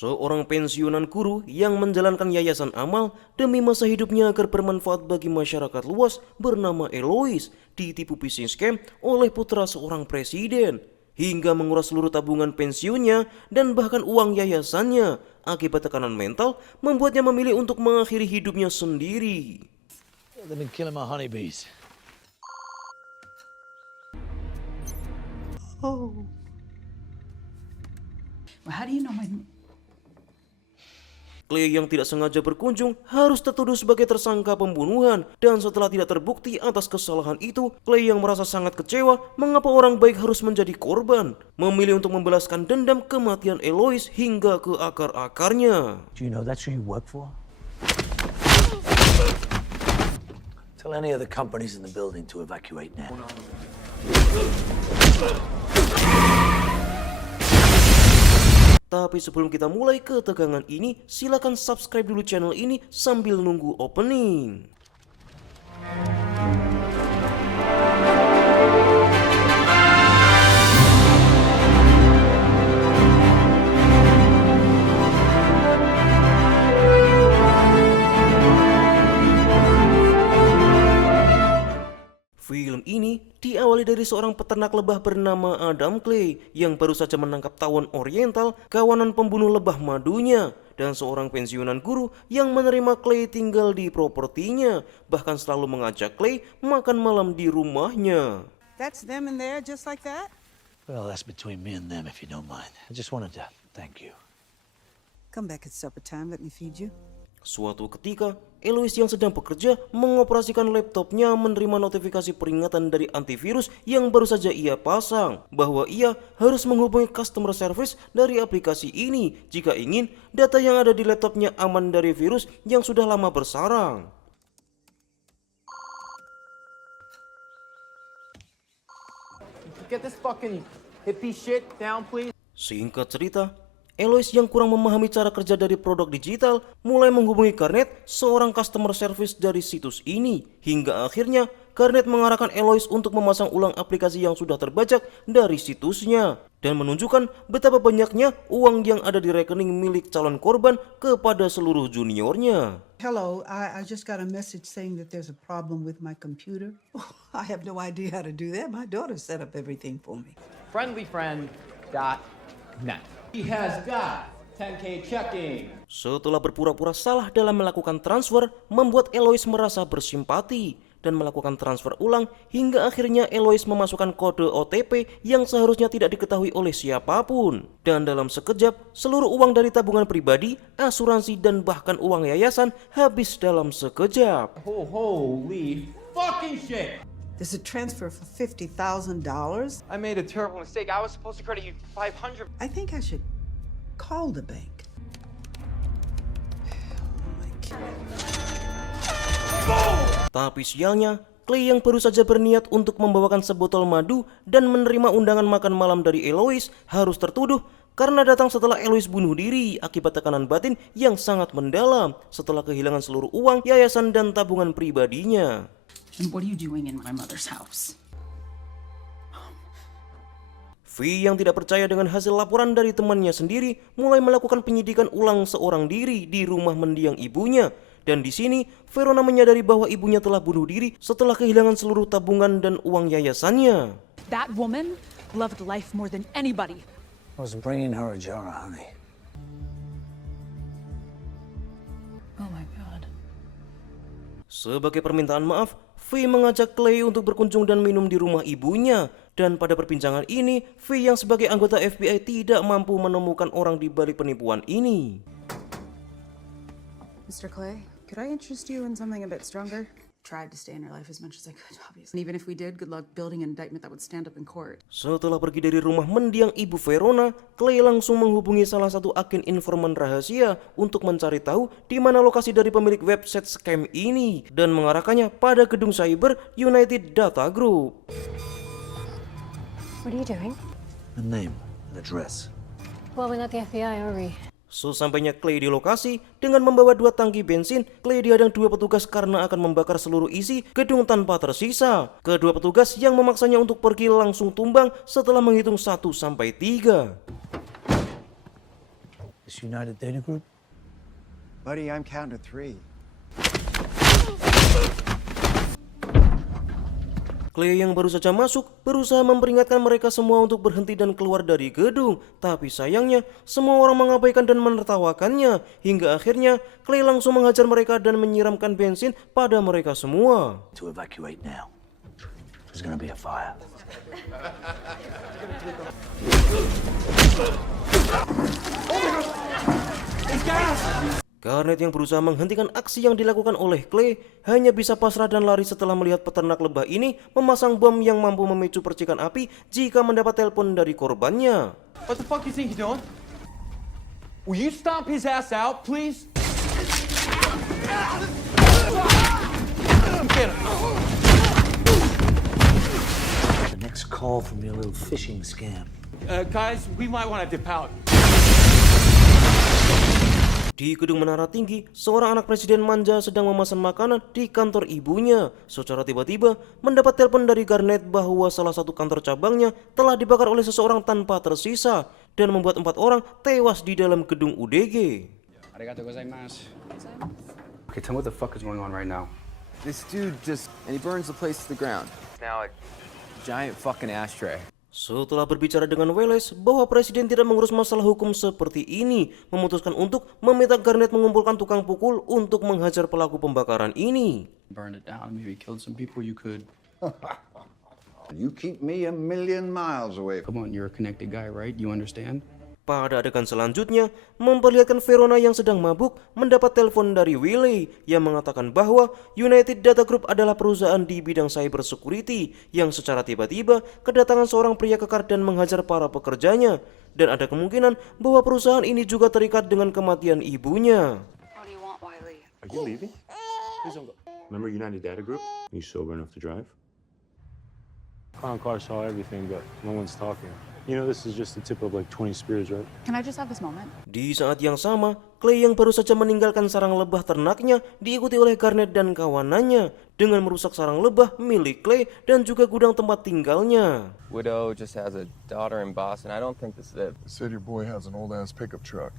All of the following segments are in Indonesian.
Seorang pensiunan guru yang menjalankan yayasan amal demi masa hidupnya agar bermanfaat bagi masyarakat luas bernama Elois ditipu phishing scam oleh putra seorang presiden hingga menguras seluruh tabungan pensiunnya dan bahkan uang yayasannya. Akibat tekanan mental membuatnya memilih untuk mengakhiri hidupnya sendiri. They've been killing my honeybees. Oh. Well, how do you know my... Clay yang tidak sengaja berkunjung harus tertuduh sebagai tersangka pembunuhan, dan setelah tidak terbukti atas kesalahan itu, Clay yang merasa sangat kecewa mengapa orang baik harus menjadi korban, memilih untuk membalaskan dendam kematian Elois hingga ke akar-akarnya. Do you know that's who you work for? Tell any of the companies in the building to evacuate now. Tapi sebelum kita mulai ketegangan ini, silakan subscribe dulu channel ini sambil nunggu opening. Film ini diawali dari seorang peternak lebah bernama Adam Clay yang baru saja menangkap tawon oriental, kawanan pembunuh lebah madunya, dan seorang pensiunan guru yang menerima Clay tinggal di propertinya, bahkan selalu mengajak Clay makan malam di rumahnya. That's them in there, just like that? Well, that's between me and them, if you don't mind. I just wanted to thank you. Come back at supper time, let me feed you. Suatu ketika, Elois yang sedang bekerja mengoperasikan laptopnya menerima notifikasi peringatan dari antivirus yang baru saja ia pasang bahwa ia harus menghubungi customer service dari aplikasi ini jika ingin data yang ada di laptopnya aman dari virus yang sudah lama bersarang. Get this fucking hippie shit down, please. Singkat cerita, Elois yang kurang memahami cara kerja dari produk digital mulai menghubungi Garnet, seorang customer service dari situs ini, hingga akhirnya Garnet mengarahkan Elois untuk memasang ulang aplikasi yang sudah terbajak dari situsnya dan menunjukkan betapa banyaknya uang yang ada di rekening milik calon korban kepada seluruh juniornya. Hello, I just got a message saying that there's a problem with my computer. I have no idea how to do that. My daughter set up everything for me. Friendlyfriend.net. He has got 10K checking. Setelah berpura-pura salah dalam melakukan transfer, membuat Elois merasa bersimpati dan melakukan transfer ulang hingga akhirnya Elois memasukkan kode OTP yang seharusnya tidak diketahui oleh siapapun. Dan dalam sekejap, seluruh uang dari tabungan pribadi, asuransi, dan bahkan uang yayasan habis dalam sekejap. Holy fucking shit! There's a transfer for $50,000. I made a terrible mistake. I was supposed to credit you 500. I think I should call the bank. Oh my God. Tapi sialnya, Clay yang baru saja berniat untuk membawakan sebotol madu dan menerima undangan makan malam dari Elois harus tertuduh karena datang setelah Elois bunuh diri akibat tekanan batin yang sangat mendalam setelah kehilangan seluruh uang, yayasan, dan tabungan pribadinya. And what are you doing in my mother's house? V yang tidak percaya dengan hasil laporan dari temannya sendiri mulai melakukan penyidikan ulang seorang diri di rumah mendiang ibunya. Dan di sini Verona menyadari bahwa ibunya telah bunuh diri setelah kehilangan seluruh tabungan dan uang yayasannya. That woman loved life more than anybody. I was bringing her a jar of honey. Oh my God. Sebagai permintaan maaf, V mengajak Clay untuk berkunjung dan minum di rumah ibunya. Dan pada perbincangan ini, V yang sebagai anggota FBI tidak mampu menemukan orang di balik penipuan ini. Mr. Clay, could I interest you in something a bit stronger? Tried to stay in your life as much as I could, obviously. And even if we did, good luck building an indictment that would stand up in court. Setelah pergi dari rumah mendiang ibu Verona, Clay langsung menghubungi salah satu agen informan rahasia untuk mencari tahu di mana lokasi dari pemilik website scam ini dan mengarahkannya pada gedung cyber United Data Group. What are you doing? A name, an address. Well, we're not the FBI, are we? Sesampainya Clay di lokasi, dengan membawa 2 tangki bensin, Clay dihadang 2 petugas karena akan membakar seluruh isi gedung tanpa tersisa. Kedua petugas yang memaksanya untuk pergi langsung tumbang setelah menghitung 1 sampai 3. This United Data Group? Buddy, I'm counting to 3. Clay yang baru saja masuk berusaha memperingatkan mereka semua untuk berhenti dan keluar dari gedung. Tapi sayangnya semua orang mengabaikan dan menertawakannya. Hingga akhirnya Clay langsung menghajar mereka dan menyiramkan bensin pada mereka semua. To evacuate now. There's gonna be a fire. Garnet yang berusaha menghentikan aksi yang dilakukan oleh Clay hanya bisa pasrah dan lari setelah melihat peternak lebah ini memasang bom yang mampu memicu percikan api jika mendapat telepon dari korbannya. What the fuck you think you're doing? Will you stomp his ass out, please? Get him. The next call from your little phishing scam. Guys, we might want to dip out. Di gedung menara tinggi, seorang anak presiden manja sedang memesan makanan di kantor ibunya. Secara tiba-tiba mendapat telepon dari Garnet bahwa salah satu kantor cabangnya telah dibakar oleh seseorang tanpa tersisa dan membuat 4 orang tewas di dalam gedung UDG. Okay, tell me what the fuck is going on right now. This dude and he burns the place to the ground. Now a giant fucking ashtray. Setelah berbicara dengan Welles bahwa presiden tidak mengurus masalah hukum seperti ini, memutuskan untuk meminta Garnet mengumpulkan tukang pukul untuk menghajar pelaku pembakaran ini. Burned it down, maybe killed some people you could. You keep me a million miles away. Come on, you're a connected guy, right? You understand? Pada adegan selanjutnya, memperlihatkan Verona yang sedang mabuk mendapat telepon dari Willy yang mengatakan bahwa United Data Group adalah perusahaan di bidang cyber security yang secara tiba-tiba kedatangan seorang pria kekar dan menghajar para pekerjanya. Dan ada kemungkinan bahwa perusahaan ini juga terikat dengan kematian ibunya. What do you want, Wiley? Are you leaving? Please don't go. Remember United Data Group? You sober enough to drive? Clown car saw everything, but no one's talking. You know this is just the tip of like 20 spears, right? Can I just have this moment? Di saat yang sama, Clay yang baru saja meninggalkan sarang lebah ternaknya diikuti oleh Garnet dan kawanannya dengan merusak sarang lebah milik Clay dan juga gudang tempat tinggalnya. Widow just has a daughter in Boston. I don't think this is it. Said your boy has an old ass pickup truck.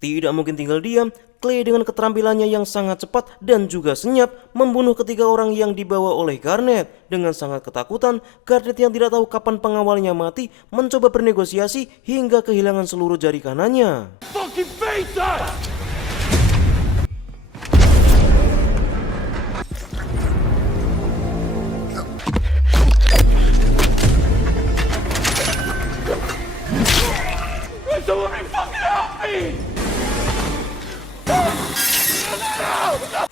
Tidak mungkin tinggal diam, Clay dengan keterampilannya yang sangat cepat dan juga senyap membunuh ketiga orang yang dibawa oleh Garnet. Dengan sangat ketakutan, Garnet yang tidak tahu kapan pengawalnya mati mencoba bernegosiasi hingga kehilangan seluruh jari kanannya. Fucking face us! Somebody fucking help me!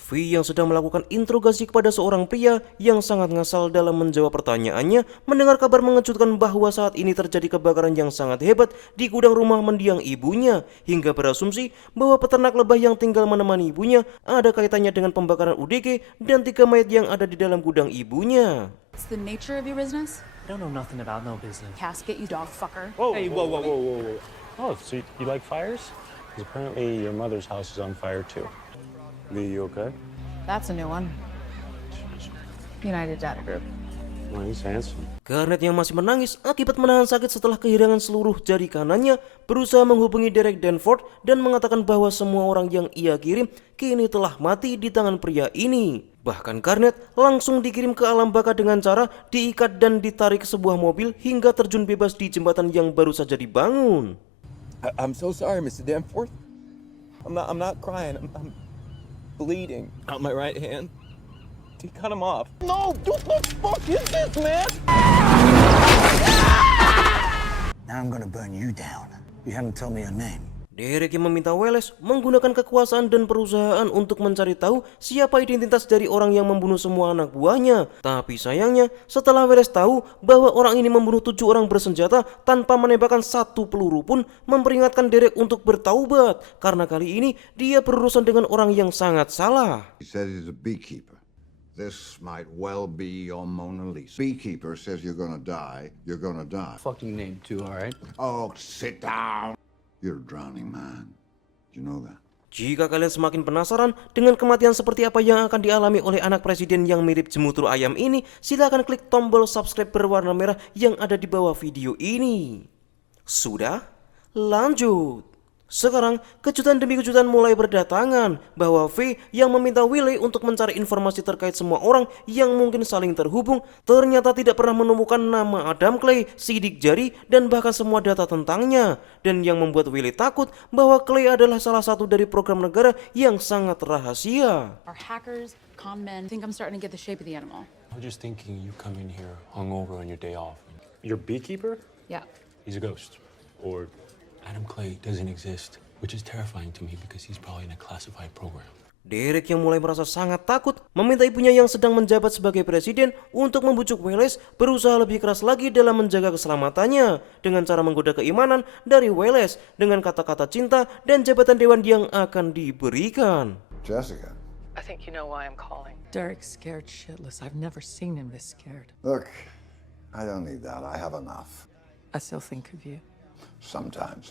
V yang sedang melakukan interogasi kepada seorang pria yang sangat ngasal dalam menjawab pertanyaannya mendengar kabar mengejutkan bahwa saat ini terjadi kebakaran yang sangat hebat di gudang rumah mendiang ibunya hingga berasumsi bahwa peternak lebah yang tinggal menemani ibunya ada kaitannya dengan pembakaran UDG dan 3 mayat yang ada di dalam gudang ibunya. What's the nature of your business? I don't know nothing about no business. Casket, you dog fucker. Whoa, hey, whoa. Oh, so you like fires? Because apparently your mother's house is on fire too. Are you okay? That's a new one. United Data Group. Well, he's handsome. Garnet yang masih menangis akibat menahan sakit setelah kehilangan seluruh jari kanannya berusaha menghubungi Derek Danford dan mengatakan bahwa semua orang yang ia kirim kini telah mati di tangan pria ini. Bahkan Garnet langsung dikirim ke alam baka dengan cara diikat dan ditarik ke sebuah mobil hingga terjun bebas di jembatan yang baru saja dibangun. I'm so sorry, Mr. Danforth. I'm not crying. I'm bleeding out my right hand. He cut him off. No, what the fuck is this, man? Now I'm gonna burn you down. You haven't told me your name. Derek yang meminta Welles menggunakan kekuasaan dan perusahaan untuk mencari tahu siapa identitas dari orang yang membunuh semua anak buahnya. Tapi sayangnya setelah Welles tahu bahwa orang ini membunuh 7 orang bersenjata tanpa menembakkan 1 peluru pun memperingatkan Derek untuk bertaubat karena kali ini dia berurusan dengan orang yang sangat salah. He says he's a beekeeper. This might well be your Mona Lisa. Beekeeper says you're gonna die, you're gonna die. Fucking name too, all right? Oh, sit down. You're a drowning man. Do you know that? Jika kalian semakin penasaran dengan kematian seperti apa yang akan dialami oleh anak presiden yang mirip jemutur ayam ini, silakan klik tombol subscribe berwarna merah yang ada di bawah video ini. Sudah? Lanjut. Sekarang, kejutan demi kejutan mulai berdatangan bahwa V yang meminta Wiley untuk mencari informasi terkait semua orang yang mungkin saling terhubung ternyata tidak pernah menemukan nama Adam Clay, sidik jari, dan bahkan semua data tentangnya. Dan yang membuat Wiley takut bahwa Clay adalah salah satu dari program negara yang sangat rahasia. Our hackers, con men, think I'm starting to get the shape of the animal. I was just thinking you come in here hungover on your day off. Your beekeeper? Yeah. He's a ghost. Or Adam Clay doesn't exist, which is terrifying to me because he's probably in a classified program. Derek yang mulai merasa sangat takut meminta ibunya yang sedang menjabat sebagai presiden untuk membujuk Welles berusaha lebih keras lagi dalam menjaga keselamatannya dengan cara menggoda keimanan dari Welles dengan kata-kata cinta dan jabatan dewan yang akan diberikan. Jessica. I think you know why I'm calling. Derek's scared shitless. I've never seen him this scared. Look, I don't need that. I have enough. I still think of you. Sometimes.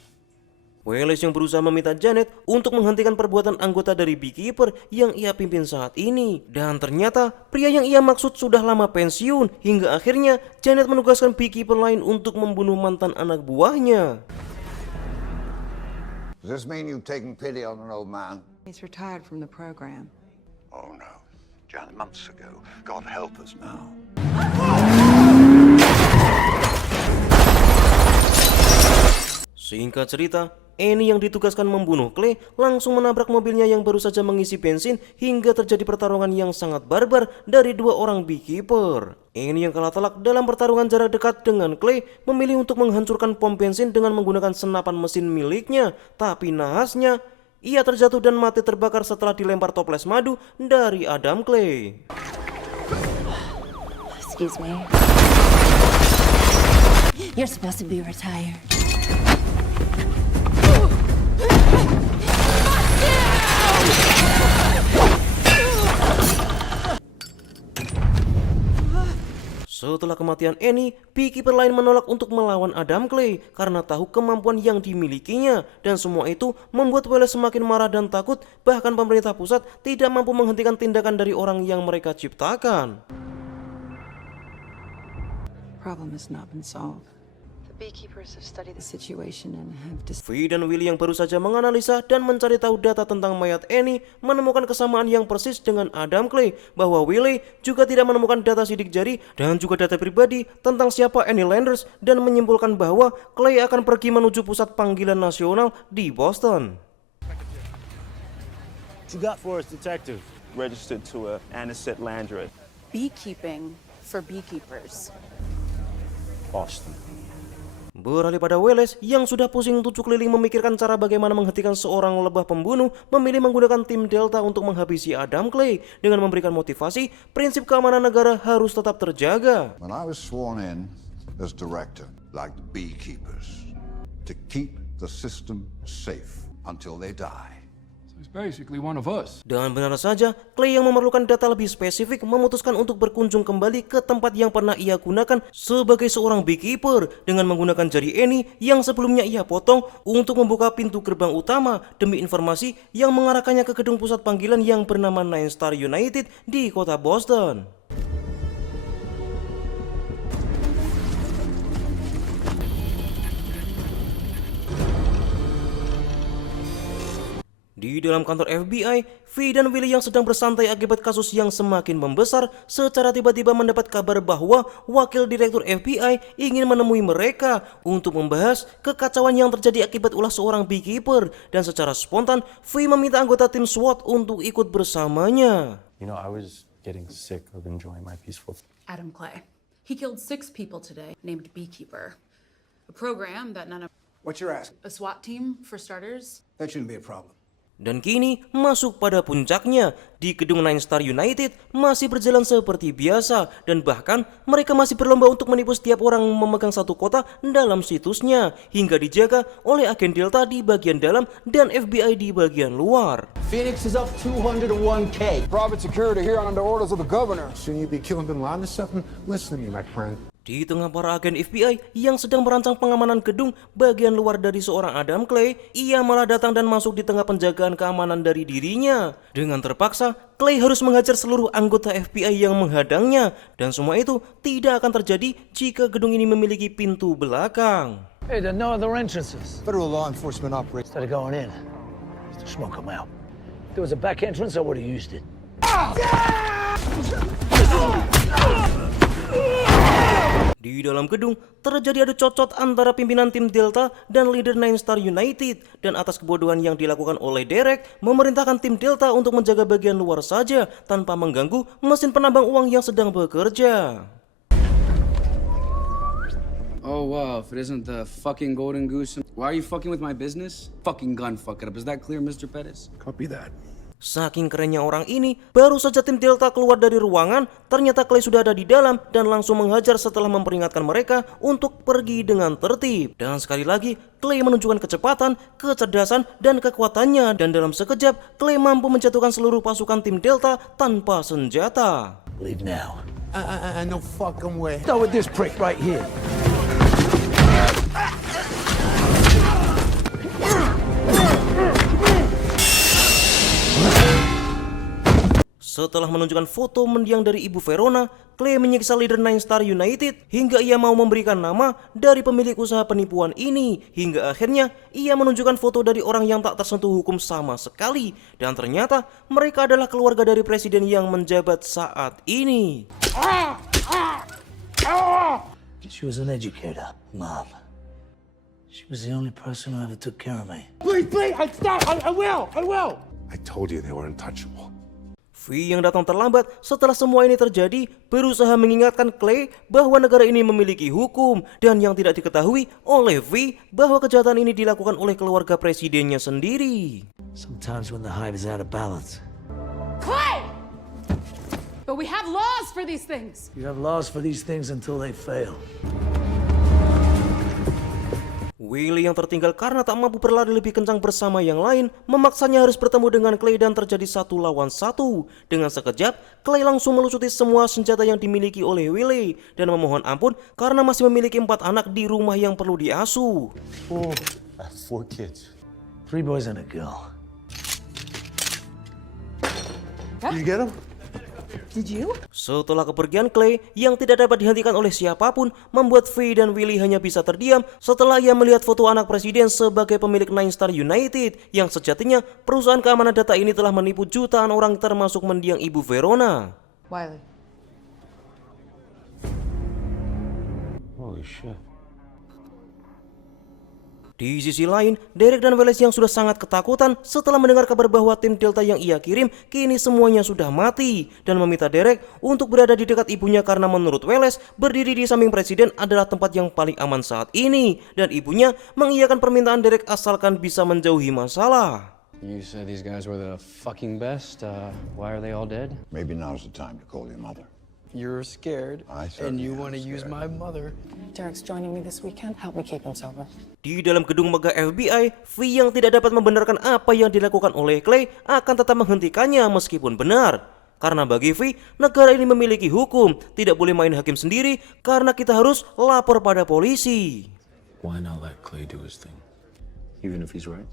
Welles yang berusaha meminta Janet untuk menghentikan perbuatan anggota dari Beekeeper yang ia pimpin saat ini. Dan ternyata pria yang ia maksud sudah lama pensiun hingga akhirnya Janet menugaskan Beekeeper lain untuk membunuh mantan anak buahnya. Does this mean you've taken pity on an old man? He's retired from the program. Oh no. Jan, months ago. God help us now. Singkat cerita, Annie yang ditugaskan membunuh Clay langsung menabrak mobilnya yang baru saja mengisi bensin hingga terjadi pertarungan yang sangat barbar dari dua orang Beekeeper. Annie yang kalah telak dalam pertarungan jarak dekat dengan Clay memilih untuk menghancurkan pom bensin dengan menggunakan senapan mesin miliknya. Tapi nahasnya, ia terjatuh dan mati terbakar setelah dilempar toples madu dari Adam Clay. Excuse me. You're supposed to be retired. Setelah kematian Annie, Beekeeper lain menolak untuk melawan Adam Clay karena tahu kemampuan yang dimilikinya. Dan semua itu membuat Welles semakin marah dan takut, bahkan pemerintah pusat tidak mampu menghentikan tindakan dari orang yang mereka ciptakan. Problem has not been solved. Beekeepers have studied the situation and have V dan Willy yang baru saja menganalisa dan mencari tahu data tentang mayat Annie menemukan kesamaan yang persis dengan Adam Clay, bahwa Willy juga tidak menemukan data sidik jari dan juga data pribadi tentang siapa Annie Landers, dan menyimpulkan bahwa Clay akan pergi menuju pusat panggilan nasional di Boston. What you got for us, detective? Registered to Anisette Landry. Beekeeping for beekeepers. Boston. Beralih pada Welles yang sudah pusing 7 keliling memikirkan cara bagaimana menghentikan seorang lebah pembunuh, memilih menggunakan tim Delta untuk menghabisi Adam Clay dengan memberikan motivasi prinsip keamanan negara harus tetap terjaga. When I was sworn in as director, like the Beekeepers, to keep the system safe until they die. He's basically one of us. Dan benar saja, Clay yang memerlukan data lebih spesifik memutuskan untuk berkunjung kembali ke tempat yang pernah ia gunakan sebagai seorang Beekeeper dengan menggunakan jari Annie yang sebelumnya ia potong untuk membuka pintu gerbang utama demi informasi yang mengarahkannya ke gedung pusat panggilan yang bernama Nine Star United di kota Boston. Di dalam kantor FBI, V dan Willy yang sedang bersantai akibat kasus yang semakin membesar secara tiba-tiba mendapat kabar bahwa wakil direktur FBI ingin menemui mereka untuk membahas kekacauan yang terjadi akibat ulah seorang Beekeeper, dan secara spontan V meminta anggota tim SWAT untuk ikut bersamanya. You know, I was getting sick of enjoying my peaceful... Adam Clay. He killed 6 people today, named Beekeeper. A program that none of... What's your ask? A SWAT team, for starters. That shouldn't be a problem. Dan kini masuk pada puncaknya. Di gedung Nine Star United masih berjalan seperti biasa, dan bahkan mereka masih berlomba untuk menipu setiap orang memegang satu kota dalam situsnya, hingga dijaga oleh agen Delta di bagian dalam dan FBI di bagian luar. Phoenix is up 201K. Private security here under orders of the governor. Shouldn't you be killing Bin Laden or something? Listen to me, my friend. Di tengah para agen FBI yang sedang merancang pengamanan gedung bagian luar dari seorang Adam Clay, ia malah datang dan masuk di tengah penjagaan keamanan dari dirinya. Dengan terpaksa, Clay harus menghajar seluruh anggota FBI yang menghadangnya, dan semua itu tidak akan terjadi jika gedung ini memiliki pintu belakang. Hey, there are no other entrances. Federal law enforcement operates. Instead of going in, just to smoke them out. If there was a back entrance, I would have used it. Di dalam gedung, terjadi adu cocot antara pimpinan tim Delta dan leader Nine Star United. Dan atas kebodohan yang dilakukan oleh Derek, memerintahkan tim Delta untuk menjaga bagian luar saja tanpa mengganggu mesin penambang uang yang sedang bekerja. Oh wow, if it isn't the fucking golden goose. Why are you fucking with my business? Fucking gun fuck it up. Is that clear, Mr. Pettis? Copy that. Saking kerennya orang ini, baru saja tim Delta keluar dari ruangan, ternyata Clay sudah ada di dalam dan langsung menghajar setelah memperingatkan mereka untuk pergi dengan tertib. Dan sekali lagi, Clay menunjukkan kecepatan, kecerdasan, dan kekuatannya, dan dalam sekejap, Clay mampu menjatuhkan seluruh pasukan tim Delta tanpa senjata. Leave now. No fucking way. Start with this prick right here. Setelah menunjukkan foto mendiang dari Ibu Verona, Clay menyiksa leader Nine Star United hingga ia mau memberikan nama dari pemilik usaha penipuan ini. Hingga akhirnya ia menunjukkan foto dari orang yang tak tersentuh hukum sama sekali. Dan ternyata mereka adalah keluarga dari presiden yang menjabat saat ini. She was an educator, Mom. She was the only person who ever took care of me. Please, stop. I will. I told you they were untouchable. V yang datang terlambat setelah semua ini terjadi berusaha mengingatkan Clay bahwa negara ini memiliki hukum, dan yang tidak diketahui oleh V bahwa kejahatan ini dilakukan oleh keluarga presidennya sendiri. Sometimes when the hive is out of balance. Clay! But we have laws for these things. You have laws for these things until they fail. Willy yang tertinggal karena tak mampu berlari lebih kencang bersama yang lain memaksanya harus bertemu dengan Clay dan terjadi 1 lawan 1. Dengan sekejap, Clay langsung melucuti semua senjata yang dimiliki oleh Willy dan memohon ampun karena masih memiliki 4 anak di rumah yang perlu diasuh. I have 4 kids. 3 boys and a girl. You get them? Did you? Setelah kepergian Clay yang tidak dapat dihentikan oleh siapapun, membuat V dan Willy hanya bisa terdiam setelah ia melihat foto anak presiden sebagai pemilik Nine Star United, yang sejatinya perusahaan keamanan data ini telah menipu jutaan orang termasuk mendiang Ibu Verona. Wiley. Holy shit. Di sisi lain, Derek dan Wallace yang sudah sangat ketakutan setelah mendengar kabar bahwa tim Delta yang ia kirim kini semuanya sudah mati, dan meminta Derek untuk berada di dekat ibunya karena menurut Wallace berdiri di samping presiden adalah tempat yang paling aman saat ini, dan ibunya mengiyakan permintaan Derek asalkan bisa menjauhi masalah. You said these guys were the fucking best. Why are they all dead? Maybe now's the time to call your mother. You're scared, and you want to use my mother. Derek's joining me this weekend. Help me keep him sober. Di dalam gedung megah FBI, V yang tidak dapat membenarkan apa yang dilakukan oleh Clay akan tetap menghentikannya meskipun benar. Karena bagi V, negara ini memiliki hukum, tidak boleh main hakim sendiri karena kita harus lapor pada polisi. Why not let Clay do his thing? Even if he's right?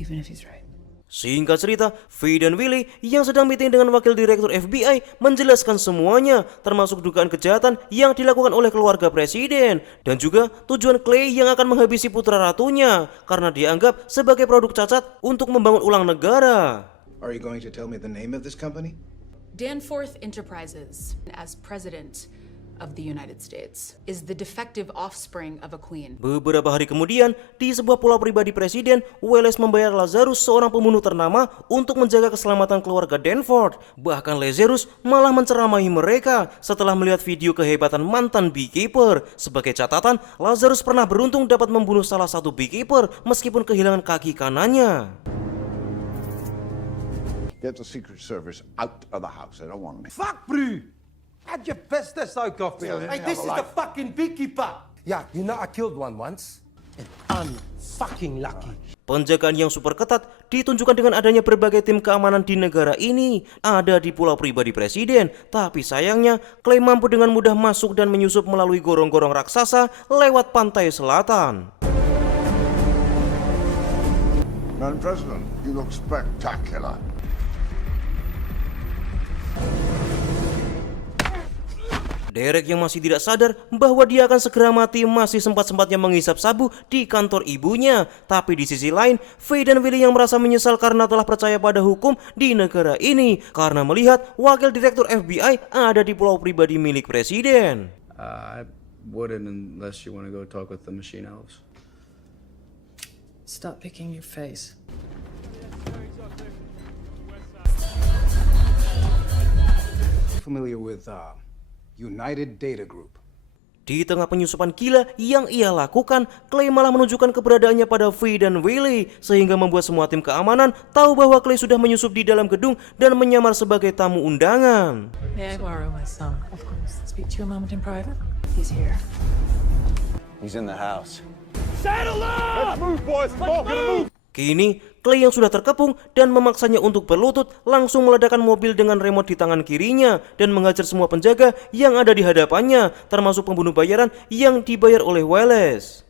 Even if he's right. Singkat cerita, V dan Willy yang sedang meeting dengan wakil direktur FBI menjelaskan semuanya, termasuk dugaan kejahatan yang dilakukan oleh keluarga presiden, dan juga tujuan Clay yang akan menghabisi putra ratunya karena dianggap sebagai produk cacat untuk membangun ulang negara. Are you going to tell me the name of this company? Danforth Enterprises, as president of the United States, is the defective offspring of a queen. Beberapa hari kemudian, di sebuah pulau pribadi presiden, Wallace membayar Lazarus, seorang pembunuh ternama, untuk menjaga keselamatan keluarga Danforth. Bahkan Lazarus malah menceramahi mereka setelah melihat video kehebatan mantan beekeeper. Sebagai catatan, Lazarus pernah beruntung dapat membunuh salah satu beekeeper meskipun kehilangan kaki kanannya. Get the Secret Service out of the house. I don't want them. Fuck, bro! How'd you piss this out of me? Hey, this is the fucking beekeeper. Yeah, you know I killed one once. Unfucking lucky. Penjagaan yang super ketat ditunjukkan dengan adanya berbagai tim keamanan di negara ini. Ada di pulau pribadi presiden, tapi sayangnya Clay mampu dengan mudah masuk dan menyusup melalui gorong-gorong raksasa lewat pantai selatan. Man President, you look spectacular. Derek yang masih tidak sadar bahwa dia akan segera mati masih sempat-sempatnya menghisap sabu di kantor ibunya. Tapi di sisi lain, Faye dan Willie yang merasa menyesal karena telah percaya pada hukum di negara ini. Karena melihat wakil direktur FBI ada di pulau pribadi milik presiden. I wouldn't unless you want to go talk with the machine elves. Stop picking your face. Familiar with United Data Group. Di tengah penyusupan gila yang ia lakukan, Clay malah menunjukkan keberadaannya pada Faye dan Willie, sehingga membuat semua tim keamanan tahu bahwa Clay sudah menyusup di dalam gedung dan menyamar sebagai tamu undangan. May I borrow my son? Of course. Speak to you a moment in private. He's here. He's in the house. Saddle up! Let's move, boys. Come on, get a move. Kini, Clay yang sudah terkepung dan memaksanya untuk berlutut langsung meledakkan mobil dengan remote di tangan kirinya dan menghajar semua penjaga yang ada di hadapannya, termasuk pembunuh bayaran yang dibayar oleh Wallace.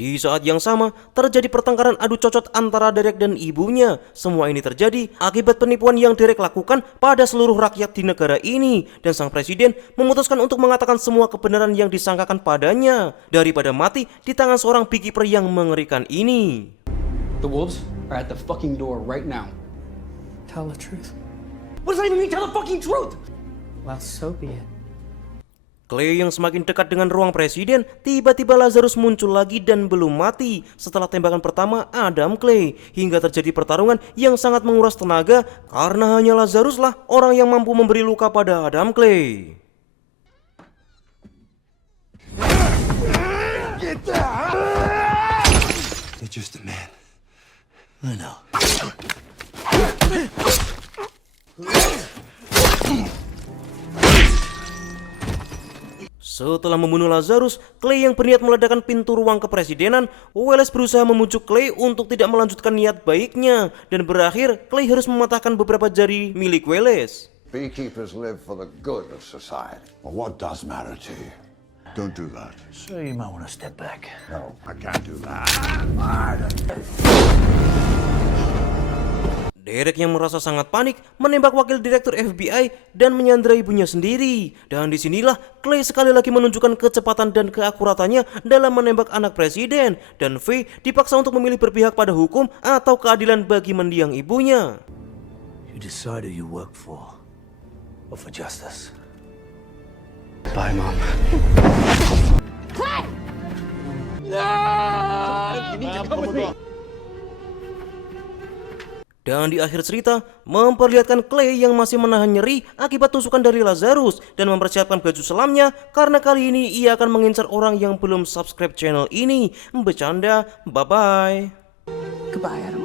Di saat yang sama, terjadi pertengkaran adu cocot antara Derek dan ibunya. Semua ini terjadi akibat penipuan yang Derek lakukan pada seluruh rakyat di negara ini. Dan sang presiden memutuskan untuk mengatakan semua kebenaran yang disangkakan padanya, daripada mati di tangan seorang beekeeper yang mengerikan ini. The wolves are at the fucking door right now. Tell the truth. What does that even mean? Tell the fucking truth! Well, so be it. Clay yang semakin dekat dengan ruang presiden, tiba-tiba Lazarus muncul lagi dan belum mati setelah tembakan pertama Adam Clay, hingga terjadi pertarungan yang sangat menguras tenaga karena hanya Lazarus lah orang yang mampu memberi luka pada Adam Clay. You're just a man. I know. Setelah membunuh Lazarus, Clay yang berniat meledakkan pintu ruang kepresidenan, Wallace berusaha membujuk Clay untuk tidak melanjutkan niat baiknya, dan berakhir Clay harus mematahkan beberapa jari milik Wallace. Beekeepers live for the good of society. Well, what does matter to you? Don't do that. So you might want to step back. No, I can't do that. Derek yang merasa sangat panik menembak wakil direktur FBI dan menyandra ibunya sendiri. Dan disinilah Clay sekali lagi menunjukkan kecepatan dan keakuratannya dalam menembak anak presiden. Dan Faye dipaksa untuk memilih berpihak pada hukum atau keadilan bagi mendiang ibunya. You decide who you work for, or for justice. Bye, Mom. Clay! No! You need to come with me. Dan di akhir cerita, memperlihatkan Clay yang masih menahan nyeri akibat tusukan dari Lazarus dan mempersiapkan baju selamnya karena kali ini ia akan mengincar orang yang belum subscribe channel ini. Bercanda, bye-bye. Goodbye, Adam.